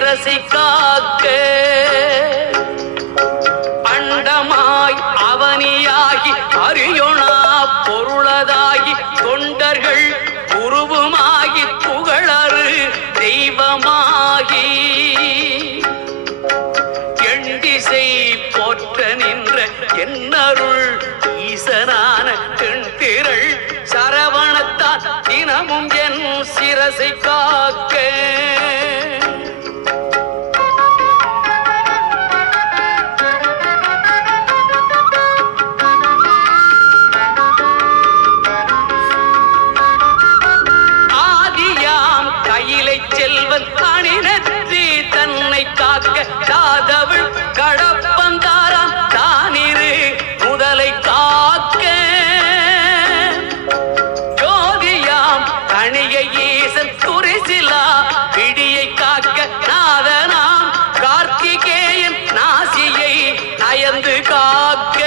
சிரசை காக்க அண்டமாய் அவனியாகி அரியோனா பொருளதாகி தொண்டர்கள் உருவுமாகி புகழறு தெய்வமாகி எண்டிசை போற்ற நின்ற என்னருள் ஈசனான தென்திரள் சரவணத்தான் தினமும் என் சிரசை காக்க தாதவள் கடப்பந்தாராம் தானிரு முதலை காக்க ஜோதியாம் தணிகை ஈசன் துரிசிலா பிடியை காக்க நாதனாம் கார்த்திகேயன் நாசியை நயந்து காக்க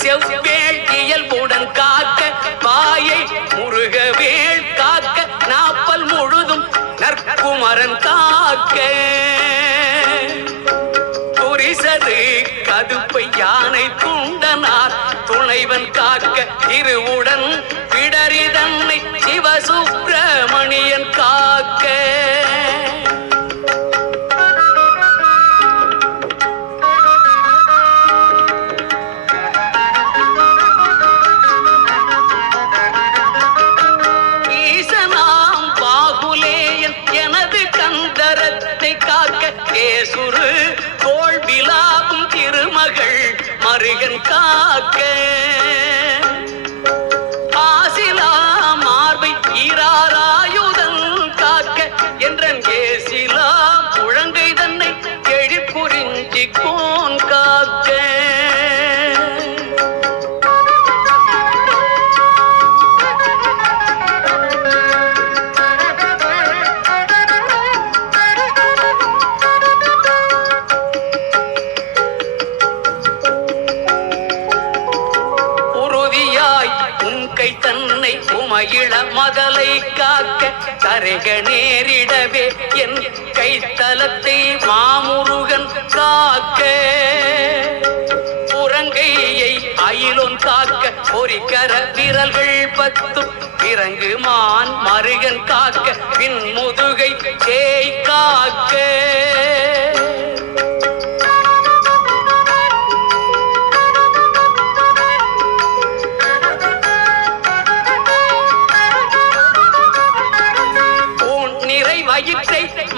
செவ்வேள் இயல்புடன் காக்க வாயை முருகவேள் காக்க நாப்பல் முழுதும் நற்குமரன் காக்க துரிசது கதுப்பை யானை துண்டனார் துணைவன் காக்க திருவுடன் பிடரி தன்னை சிவசுப்பிரமணியன் காக்க கேசுரு தோல் விலாவும் திருமகள் மருகன் காக்க ஆசிலா மார்பை ஈராராயுதன் காக்க என்றன் கேசிலா முழங்கை தன்னை எழிற்புரிஞ்சி கோன் காக்க தன்னை உமையிள மதலை காக்க தரைக நேரிடவே என் கைத்தலத்தை மாமுருகன் காக்க புறங்கையை அயிலொன் காக்க பொறிக்கர விரல்கள் 10 பிறங்கு மான் மருகன் காக்க பின் முதுகை சேய் காக்க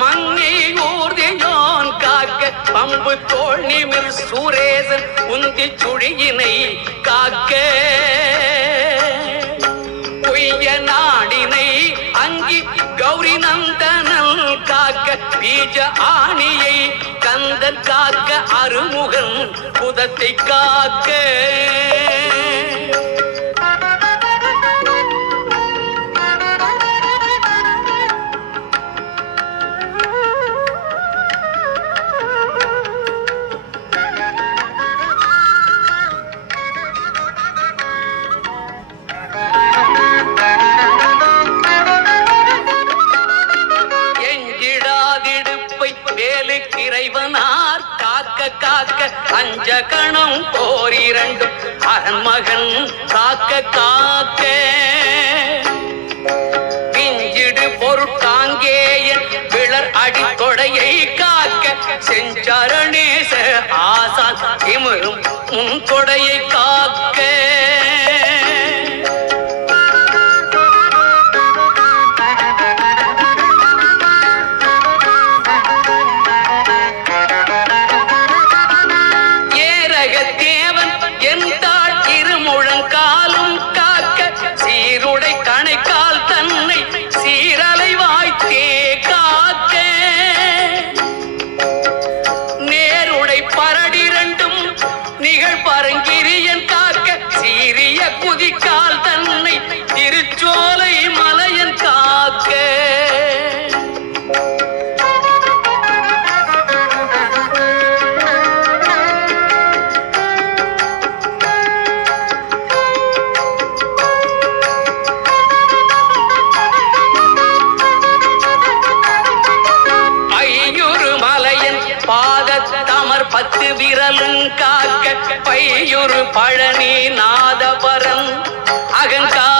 மங்கை ஊர்தியோன் காக்க பம்பு தோல் நிமிர் சூரேசன் உந்தி சுழியினை காக்க பொய்ய நாடினை அங்கி கௌரி நந்தனல் காக்க பீஜ ஆணியை கந்தன் காக்க அருமுகன் புதத்தை காக்க காக்க அஞ்ச கணம் போரிரண்டும் அரண்மகன் காக்க காக்க பிஞ்சிடு பொருட்காங்கேயன் விளர் அடித்தொடையை காக்க செஞ்சரணேச ஆசான் திமிரும் முன் கொடையை காக்க குதிக்கால் தன்னை திருச்சோலை மலையன் காக்க ஐயுறு மலையன் பாதத்தமர் 10 விரலும் காக்க பையுறு பழனி நாதபரன் அகங்கா